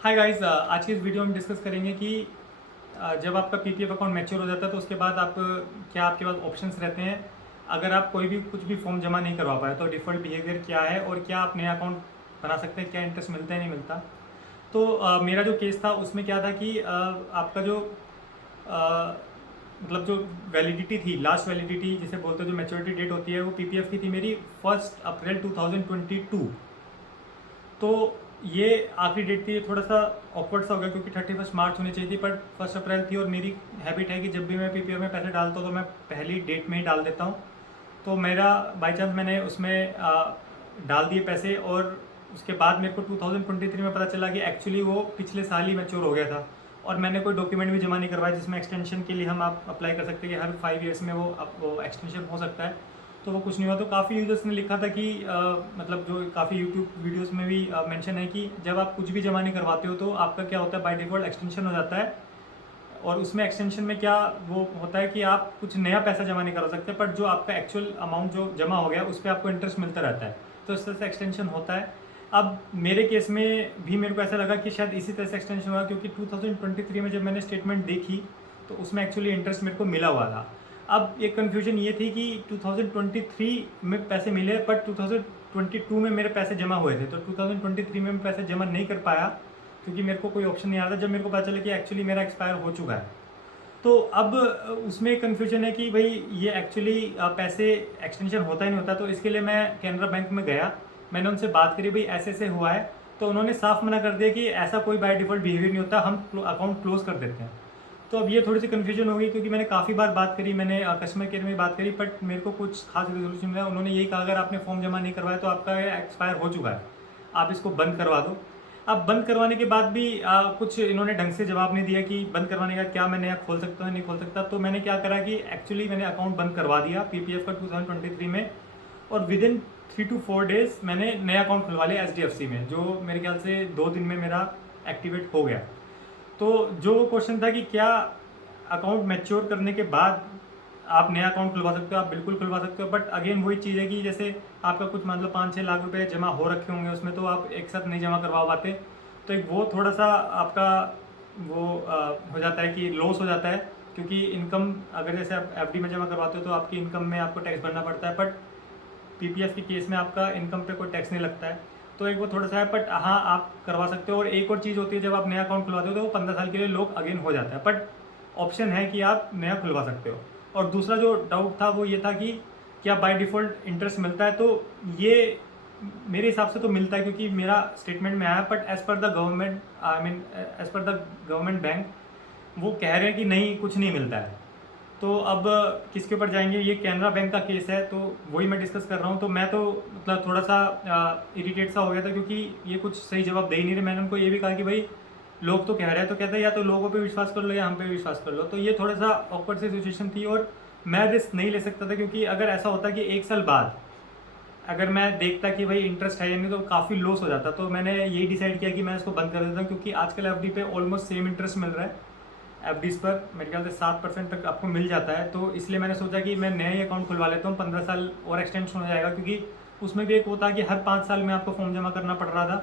Hi guys, आज की इस वीडियो में डिस्कस करेंगे कि जब आपका पीपीएफ अकाउंट मैच्योर हो जाता है तो उसके बाद आप क्या आपके पास ऑप्शंस रहते हैं। अगर आप कोई भी कुछ भी फॉर्म जमा नहीं करवा पाए तो डिफ़ॉल्ट बिहेवियर क्या है और क्या आप नया अकाउंट बना सकते हैं, क्या इंटरेस्ट मिलता है नहीं मिलता। तो मेरा जो केस था उसमें क्या था कि आपका जो अ, मतलब जो वैलिडिटी थी, लास्ट वैलिडिटी जिसे बोलते हैं, जो मैच्योरिटी डेट होती है, वो पीपीएफ की थी मेरी 1 अप्रैल 2022। तो ये आखिरी डेट थी। ये थोड़ा सा ऑकवर्ड सा हो गया क्योंकि 31 मार्च होनी चाहिए थी, पर 1 अप्रैल थी। और मेरी हैबिट है कि जब भी मैं पीपीएफ में पैसे डालता हूँ तो मैं पहली डेट में ही डाल देता हूँ। तो मेरा बाई चांस मैंने उसमें डाल दिए पैसे, और उसके बाद मेरे को 2023 में पता चला कि एक्चुअली वो पिछले साल ही मैच्योर हो गया था। और मैंने कोई डॉक्यूमेंट भी जमा नहीं करवाया जिसमें एक्सटेंशन के लिए हम आप अप्लाई कर सकते हैं कि हर 5 ईयर्स में वो एक्सटेंशन हो सकता है। तो वो कुछ नहीं हुआ। तो काफ़ी यूजर्स ने लिखा था कि मतलब जो काफ़ी यूट्यूब वीडियोस में भी मेंशन है कि जब आप कुछ भी जमा नहीं करवाते हो तो आपका क्या होता है, बाय डिफ़ॉल्ट एक्सटेंशन हो जाता है। और उसमें एक्सटेंशन में क्या वो होता है कि आप कुछ नया पैसा जमा नहीं करा सकते, बट जो आपका एक्चुअल अमाउंट जो जमा हो गया उस पर आपको इंटरेस्ट मिलता रहता है। तो इस तरह से एक्सटेंशन होता है। अब मेरे केस में भी मेरे को ऐसा लगा कि शायद इसी तरह से एक्सटेंशन हुआ, क्योंकि 2023 में जब मैंने स्टेटमेंट देखी तो उसमें एक्चुअली इंटरेस्ट मेरे को मिला हुआ था। अब एक कन्फ्यूजन ये थी कि 2023 में पैसे मिले, बट 2022 में मेरे पैसे जमा हुए थे। तो 2023 में मैं पैसे जमा नहीं कर पाया क्योंकि मेरे को कोई ऑप्शन नहीं आ रहा था, जब मेरे को पता चला कि एक्चुअली मेरा एक्सपायर हो चुका है। तो अब उसमें कन्फ्यूजन है कि भाई ये एक्चुअली पैसे एक्सटेंशन होता ही नहीं होता। तो इसके लिए मैं कैनरा बैंक में गया, मैंने उनसे बात करी, भाई ऐसे ऐसे हुआ है। तो उन्होंने साफ मना कर दिया कि ऐसा कोई बाय डिफ़ॉल्ट बिहेवियर नहीं होता, हम अकाउंट क्लोज कर देते हैं। तो अब ये थोड़ी सी कन्फ्यूजन हो गई क्योंकि मैंने काफ़ी बार बात करी, मैंने कस्टमर केयर में बात करी, बट मेरे को कुछ खास रिजोल्यूशन मिला। उन्होंने यही कहा, अगर आपने फॉर्म जमा नहीं करवाया तो आपका एक्सपायर हो चुका है, आप इसको बंद करवा दो। अब बंद करवाने के बाद भी कुछ इन्होंने ढंग से जवाब नहीं दिया कि बंद करवाने का क्या मैं नया खोल सकता हूँ नहीं खोल सकता। तो मैंने क्या करा कि एक्चुअली मैंने अकाउंट बंद करवा दिया पीपीएफ का 2023 में, और विद इन 3 to 4 डेज मैंने नया अकाउंट खुलवा लिया एचडीएफसी में, जो मेरे ख्याल से 2 दिन में मेरा एक्टिवेट हो गया। तो जो क्वेश्चन था कि क्या अकाउंट मैच्योर करने के बाद आप नया अकाउंट खुलवा सकते हो, आप बिल्कुल खुलवा सकते हो। बट अगेन वही चीज़ है कि जैसे आपका कुछ मतलब 5-6 लाख रुपए जमा हो रखे होंगे उसमें, तो आप एक साथ नहीं जमा करवा पाते। तो एक वो थोड़ा सा आपका वो हो जाता है कि लॉस हो जाता है, क्योंकि इनकम अगर जैसे आप एफडी में जमा करवाते हो तो आपकी इनकम में आपको टैक्स भरना पड़ता है, बट पीपीएफ के केस में आपका इनकम पे कोई टैक्स नहीं लगता है। तो एक वो थोड़ा सा है, बट हाँ आप करवा सकते हो। और एक और चीज़ होती है, जब आप नया अकाउंट खुलवाते हो तो वो 15 साल के लिए लॉक अगेन हो जाता है, बट ऑप्शन है कि आप नया खुलवा सकते हो। और दूसरा जो डाउट था वो ये था कि क्या बाय डिफ़ॉल्ट इंटरेस्ट मिलता है। तो ये मेरे हिसाब से तो मिलता है, क्योंकि मेरा स्टेटमेंट में आया, but as per the government, I mean as per the government bank, वो कह रहे हैं कि नहीं, कुछ नहीं मिलता है। तो अब किसके ऊपर जाएंगे, ये कैनरा बैंक का केस है, तो वही मैं डिस्कस कर रहा हूँ। तो मैं तो मतलब थोड़ा सा इरिटेट सा हो गया था क्योंकि ये कुछ सही जवाब दे ही नहीं रहे। मैंने उनको ये भी कहा कि भाई लोग तो कह रहे हैं, तो कहते हैं या तो लोगों पे विश्वास कर लो या हम पे विश्वास कर लो। तो ये थोड़ा सा ऑकवर्ड सी सिचुएशन थी, और मैं रिस्क नहीं ले सकता था, क्योंकि अगर ऐसा होता कि 1 साल बाद अगर मैं देखता कि भाई इंटरेस्ट है या नहीं, तो काफ़ी लॉस हो जाता। तो मैंने यही डिसाइड किया कि मैं इसको बंद कर देता हूँ, क्योंकि आजकल एफडी पे ऑलमोस्ट सेम इंटरेस्ट मिल रहा है। एफडीज पर मेरे ख्याल से 7% तक आपको मिल जाता है। तो इसलिए मैंने सोचा कि मैं नया ही अकाउंट खुलवा लेता हूँ, 15 साल और एक्सटेंशन हो जाएगा, क्योंकि उसमें भी एक वो था कि हर 5 साल में आपको फॉर्म जमा करना पड़ रहा था।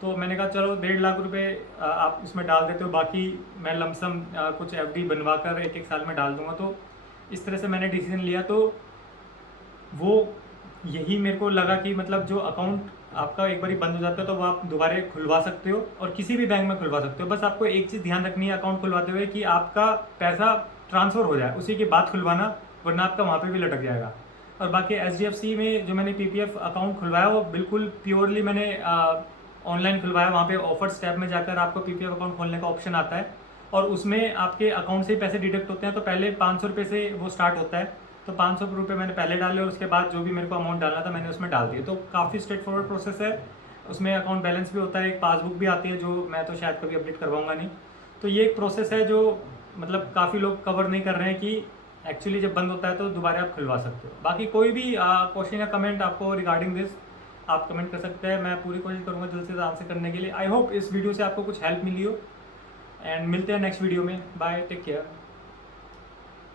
तो मैंने कहा चलो 1.5 लाख रुपए आप उसमें डाल देते हो, बाकी मैं लमसम कुछ एफडी बनवा कर 1-1 साल में डाल दूंगा। तो इस तरह से मैंने डिसीजन लिया। तो वो यही मेरे को लगा कि मतलब जो अकाउंट आपका एक बार बंद हो जाता है तो वो आप दोबारा खुलवा सकते हो, और किसी भी बैंक में खुलवा सकते हो। बस आपको एक चीज़ ध्यान रखनी है अकाउंट खुलवाते हुए कि आपका पैसा ट्रांसफ़र हो जाए, उसी के बाद खुलवाना, वरना आपका वहाँ पे भी लटक जाएगा। और बाकी एचडीएफसी में जो मैंने पीपीएफ अकाउंट खुलवाया वो बिल्कुल प्योरली मैंने ऑनलाइन खुलवाया। वहाँ पे ऑफर्स टैब में जाकर आपको पीपीएफ अकाउंट खोलने का ऑप्शन आता है, और उसमें आपके अकाउंट से ही पैसे डिडक्ट होते हैं। तो पहले 500 रुपये से वो स्टार्ट होता है। तो 500 रुपये मैंने पहले डाले, और उसके बाद जो भी मेरे को अमाउंट डालना था मैंने उसमें डाल दिया। तो काफ़ी स्ट्रेट फॉरवर्ड प्रोसेस है। उसमें अकाउंट बैलेंस भी होता है, एक पासबुक भी आती है, जो मैं तो शायद कभी अपडेट करवाऊंगा नहीं। तो ये एक प्रोसेस है जो मतलब काफ़ी लोग कवर नहीं कर रहे हैं कि एक्चुअली जब बंद होता है तो दोबारा आप खुलवा सकते हो। बाकी कोई भी क्वेश्चन या कमेंट आपको रिगार्डिंग दिस आप कमेंट कर सकते हैं, मैं पूरी कोशिश करूँगा जल्द से जल्द आंसर करने के लिए। आई होप इस वीडियो से आपको कुछ हेल्प मिली हो, एंड मिलते हैं नेक्स्ट वीडियो में। Bye, take care.